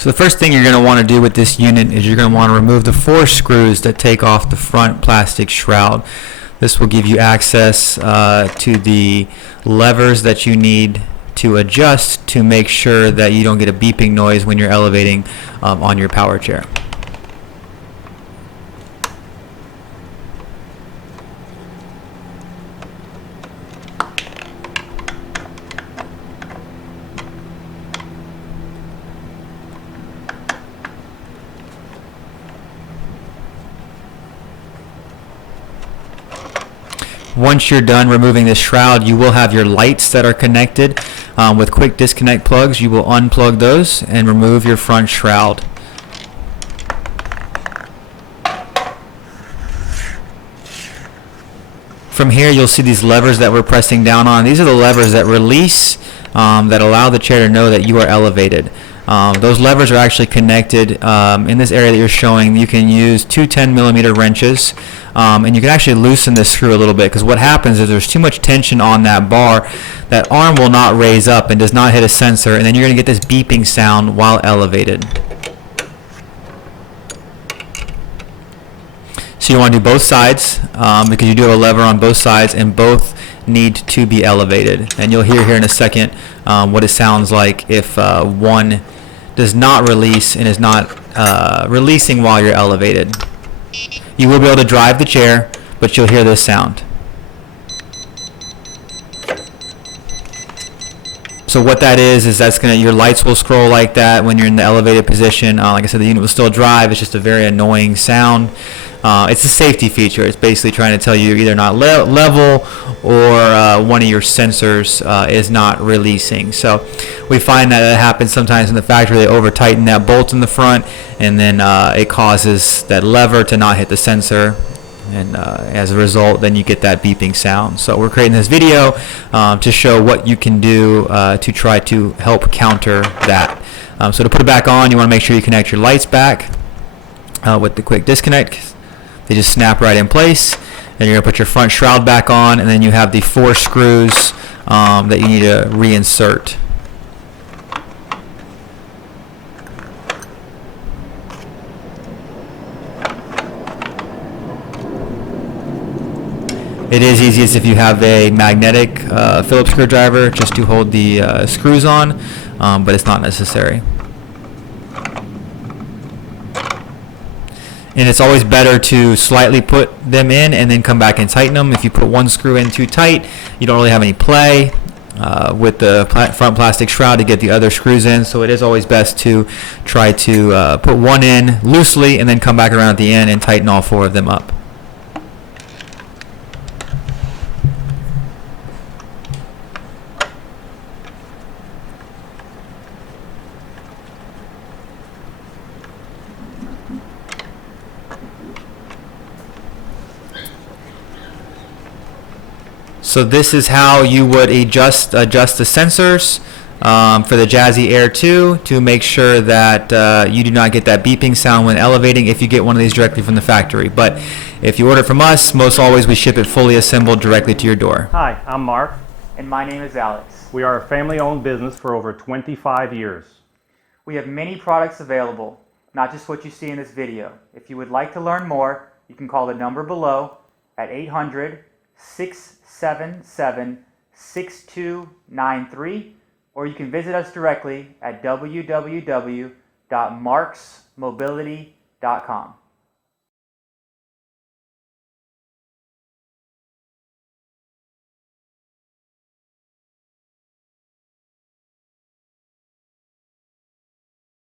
So the first thing you're going to want to do with this unit is you're going to want to remove the 4 screws that take off the front plastic shroud. This will give you access to the levers that you need to adjust to make sure that you don't get a beeping noise when you're elevating on your power chair. Once you're done removing this shroud, you will have your lights that are connected with quick disconnect plugs. You will unplug those and remove your front shroud. From here, you'll see these levers that we're pressing down on. These are the levers that release, that allow the chair to know that you are elevated. Those levers are actually connected in this area that you're showing. You can use 2 10mm wrenches, and you can actually loosen this screw a little bit, because what happens is there's too much tension on that bar. That arm will not raise up and does not hit a sensor, and then you're going to get this beeping sound while elevated. So you want to do both sides, because you do have a lever on both sides, and both need to be elevated. And you'll hear here in a second what it sounds like if one does not release and is not releasing while you're elevated. You will be able to drive the chair, but you'll hear this sound. So what that is that's gonna, your lights will scroll like that when you're in the elevated position. Like I said, the unit will still drive. It's just a very annoying sound. It's a safety feature. It's basically trying to tell you you're either not level or one of your sensors is not releasing. So we find that it happens sometimes in the factory. They over tighten that bolt in the front, and then it causes that lever to not hit the sensor, and as a result then you get that beeping sound. So we're creating this video to show what you can do to try to help counter that. So to put it back on, you want to make sure you connect your lights back with the quick disconnect. They just snap right in place. Then you're going to put your front shroud back on, and then you have the 4 screws that you need to reinsert. It is easiest if you have a magnetic Phillips screwdriver just to hold the screws on, but it's not necessary. And it's always better to slightly put them in and then come back and tighten them. If you put one screw in too tight, you don't really have any play with the front plastic shroud to get the other screws in. So it is always best to try to put one in loosely and then come back around at the end and tighten all 4 of them up. So this is how you would adjust the sensors for the Jazzy Air 2 to make sure that you do not get that beeping sound when elevating if you get one of these directly from the factory. But if you order from us, most always we ship it fully assembled directly to your door. Hi, I'm Mark. And my name is Alex. We are a family-owned business for over 25 years. We have many products available, not just what you see in this video. If you would like to learn more, you can call the number below at 800-677-6293, or you can visit us directly at www.marcsmobility.com.